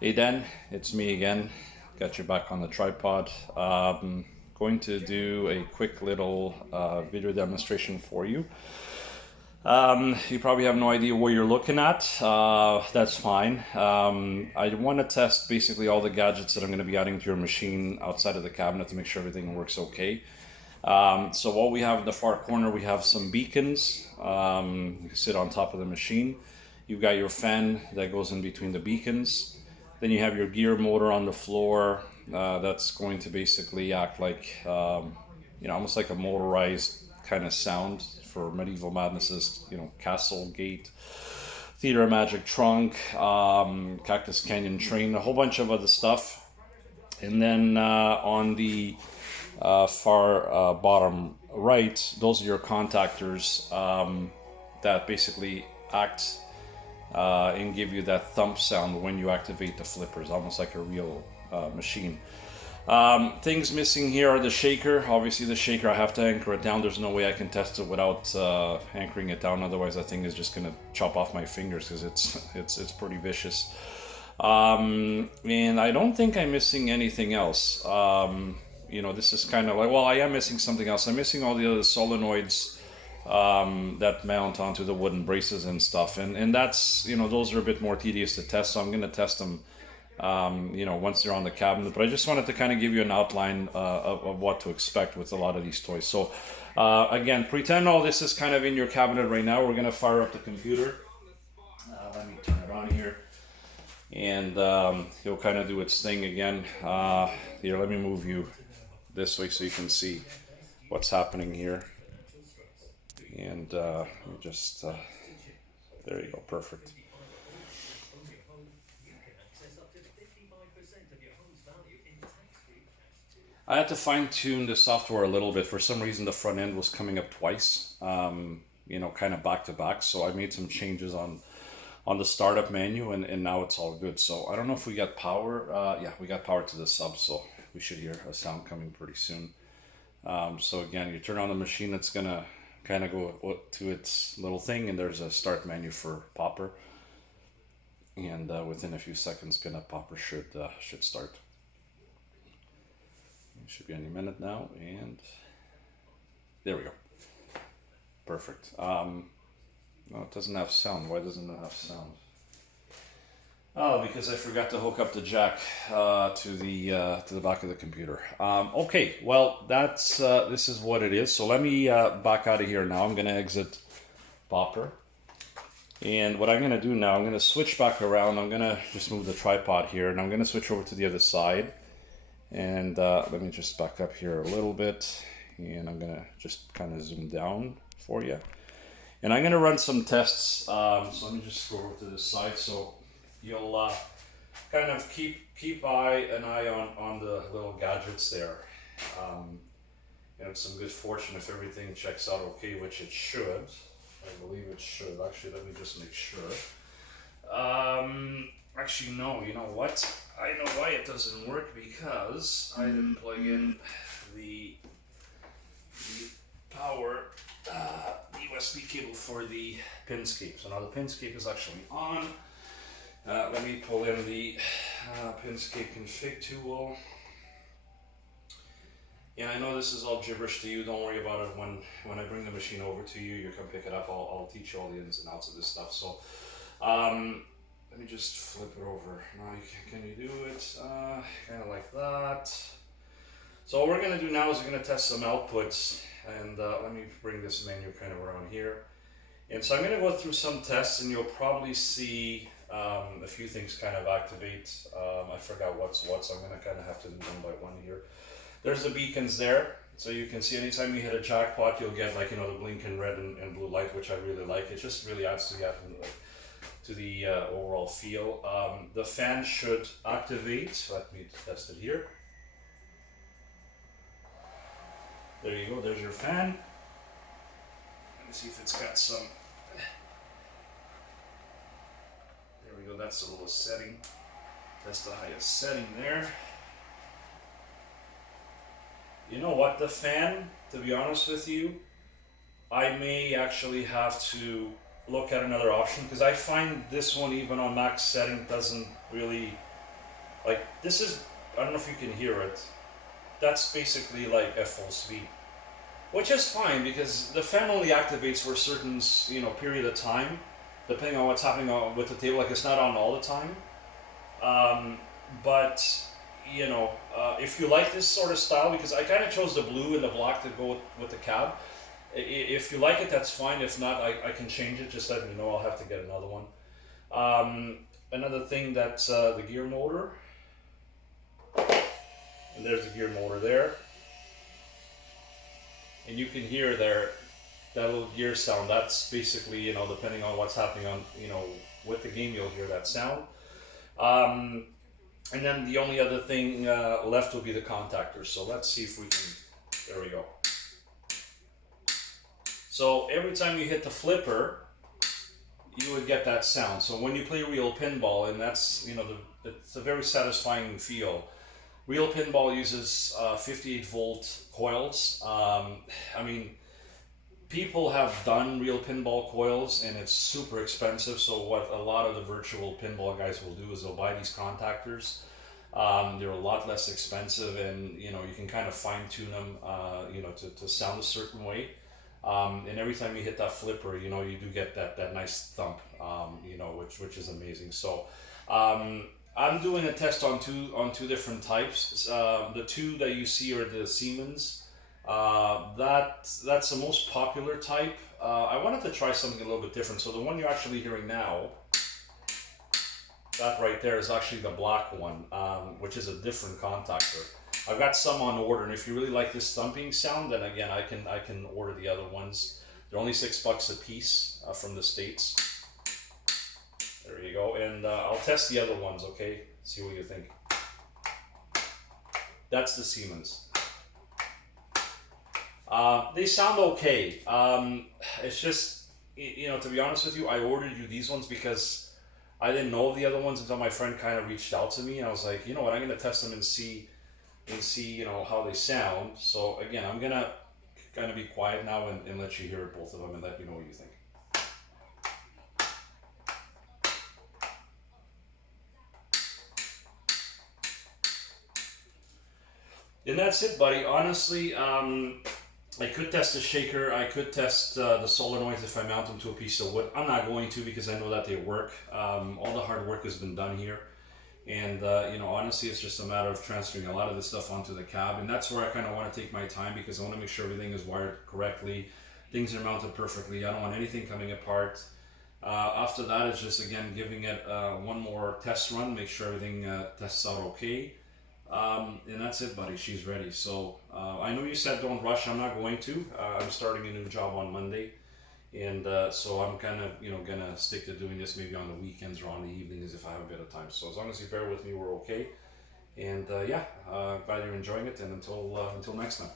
Hey Dan, it's me again. Got you back on the tripod. Going to do a quick little video demonstration for you. You probably have no idea what you're looking at. That's fine. I want to test basically all the gadgets that I'm going to be adding to your machine outside of the cabinet to make sure everything works okay. So what we have in the far corner, we have some beacons. You can sit on top of the machine. You've got your fan that goes in between the beacons. Then you have your gear motor on the floor. That's going to basically act like, almost like a motorized kind of sound for Medieval Madness's, Castle Gate, Theater of Magic Trunk, Cactus Canyon Train, a whole bunch of other stuff. And then on the far bottom right, those are your contactors that basically act and give you that thump sound when you activate the flippers, almost like a real machine. Things missing here are the shaker. Obviously, the shaker, I have to anchor it down. There's no way I can test it without anchoring it down. Otherwise, that thing is just gonna chop off my fingers because it's pretty vicious. And I don't think I'm missing anything else. This is kind of like, well, I am missing something else. I'm missing all the other solenoids that mount onto the wooden braces and stuff. And that's, those are a bit more tedious to test. So I'm going to test them, once they're on the cabinet. But I just wanted to kind of give you an outline of what to expect with a lot of these toys. So again, pretend all this is kind of in your cabinet right now. We're going to fire up the computer. Let me turn it on here. And he'll kind of do its thing again. Here, let me move you this way so you can see what's happening here. And just, there you go, perfect. I had to fine tune the software a little bit. For some reason, the front end was coming up twice, kind of back to back. So I made some changes on the startup menu, and now it's all good. So I don't know if we got power. Yeah, we got power to the sub, so we should hear a sound coming pretty soon. So again, you turn on the machine, it's gonna kind of go to its little thing, and there's a start menu for popper. And within a few seconds, pinup popper should start. It should be any minute now, and there we go. Perfect. No, it doesn't have sound. Why doesn't it have sound? Oh, because I forgot to hook up the jack to the back of the computer. Okay, well that's this is what it is. So let me back out of here now. I'm gonna exit Popper, and what I'm gonna do now, I'm gonna switch back around. I'm gonna just move the tripod here, and I'm gonna switch over to the other side. And let me just back up here a little bit, and I'm gonna just kind of zoom down for you. And I'm gonna run some tests. So let me just go over to this side. So you'll kind of keep an eye on the little gadgets there. It's some good fortune if everything checks out okay, which it should. I believe it should. Actually, let me just make sure. Actually, no. You know what? I know why it doesn't work, because I didn't plug in the power USB cable for the pinscape. So now the pinscape is actually on. Let me pull in the pinscape config tool. Yeah, I know this is all gibberish to you. Don't worry about it. When I bring the machine over to you, you can pick it up. I'll teach you all the ins and outs of this stuff. So let me just flip it over. Now, can you do it kind of like that? So what we're going to do now is we're going to test some outputs. And let me bring this menu kind of around here. And so I'm going to go through some tests, and you'll probably see a few things kind of activate. I forgot what's what, so I'm going to kind of have to do one by one here. There's the beacons there. So you can see anytime you hit a jackpot, you'll get the blinking red and blue light, which I really like. It just really adds to the overall feel. The fan should activate. Let me test it here. There you go, there's your fan. Let me see if it's got some. There we go, that's the lowest setting. That's the highest setting there. You know what, the fan, to be honest with you, I may actually have to look at another option, because I find this one, even on max setting, doesn't really Like this is, I don't know if you can hear it. That's basically like at full speed, which is fine because the fan only activates for a certain period of time, depending on what's happening with the table. Like it's not on all the time. Um, but if you like this sort of style, because I kind of chose the blue and the black to go with the cab. If you like it, that's fine. If not, I can change it. Just let me know. I'll have to get another one. Um, Another thing that's the gear motor. And there's the gear motor there. And you can hear there that little gear sound. That's basically, depending on what's happening on, with the game, you'll hear that sound. Um, and then the only other thing left will be the contactors. So let's see if we can, there we go. So every time you hit the flipper, you would get that sound. So when you play real pinball, and that's, it's a very satisfying feel. Real pinball uses 58 volt coils. I mean, people have done real pinball coils and it's super expensive. So what a lot of the virtual pinball guys will do is they'll buy these contactors. They're a lot less expensive, and you can kind of fine tune them, to sound a certain way. And every time you hit that flipper, you do get that nice thump, which is amazing. So I'm doing a test on two different types. The two that you see are the Siemens. That's the most popular type. I wanted to try something a little bit different. So the one you're actually hearing now, that right there is actually the black one, which is a different contactor. I've got some on order, and if you really like this thumping sound, then again I can order the other ones. They're only $6 a piece from the States. There you go, and I'll test the other ones. Okay, see what you think. That's the Siemens. They sound okay. It's just, to be honest with you, I ordered you these ones because I didn't know of the other ones until my friend kind of reached out to me, and I was like, you know what, I'm gonna test them and see how they sound. So again, I'm gonna kind of be quiet now and let you hear both of them and let you know what you think. And that's it, buddy. Honestly, I could test the shaker. I could test the solenoids if I mount them to a piece of wood. I'm not going to because I know that they work. All the hard work has been done here. And honestly, it's just a matter of transferring a lot of this stuff onto the cab, and that's where I kind of want to take my time because I want to make sure everything is wired correctly, things are mounted perfectly. I don't want anything coming apart. After that, it's just again giving it one more test run, make sure everything tests out okay, and that's it, buddy. She's ready. So I know you said don't rush. I'm not going to. I'm starting a new job on Monday. And so I'm kind of, gonna stick to doing this maybe on the weekends or on the evenings if I have a bit of time. So as long as you bear with me, we're okay. And glad you're enjoying it. And until next time.